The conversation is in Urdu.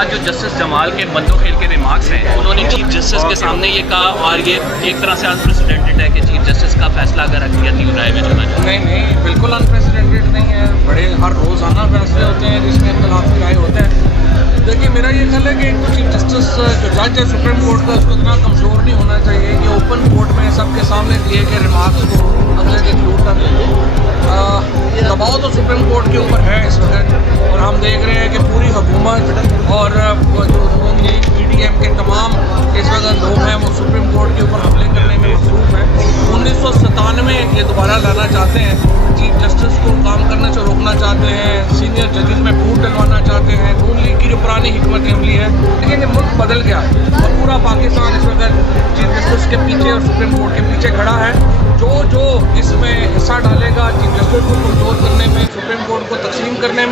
آج جو جسٹس جمال کے بندوں کھیل کے ریمارکس ہیں، انہوں نے چیف جسٹس کے سامنے یہ کہا، اور یہ ایک طرح سے انپریسیڈنٹڈ ہے کہ چیف جسٹس کا فیصلہ اگر اقلیتی رائے میں چلا جائے۔ نہیں، بالکل انپریسیڈنٹڈ نہیں ہے۔ بڑے ہر روزانہ فیصلے ہوتے ہیں جس میں اختلافی رائے ہوتا ہے۔ دیکھیے، میرا یہ خیال ہے کہ ایک چیف جسٹس جو جج ہے سپریم کورٹ کا، اس کو اتنا کمزور نہیں ہونا چاہیے کہ اوپن کورٹ میں سب کے سامنے دیے گئے ریمارکس کو اگلے دن لوٹ کر لے۔ دباؤ تو سپریم کورٹ کے اوپر ہے اس وقت، اور ہم دیکھ رہے ہیں کہ پوری حکومت اور جو نون لیگ PDM کے تمام اس وقت لوگ ہیں وہ سپریم کورٹ کے اوپر حملے کرنے میں مصروف ہیں۔ 1997 یہ دوبارہ لانا چاہتے ہیں، چیف جسٹس کو کام کرنے سے روکنا چاہتے ہیں، سینئر ججز میں پھوٹ ڈلوانا چاہتے ہیں۔ نون لیگ کی جو پرانی حکمت عملی ہے، لیکن یہ ملک بدل گیا اور پورا پاکستان اس وقت چیف جسٹس کے پیچھے اور سپریم کورٹ کے پیچھے کھڑا ہے۔ جو اس میں حصہ ڈالے گا چیف جسٹس کو کنٹرول کرنے میں، سپریم کورٹ کو تقسیم کرنے میں،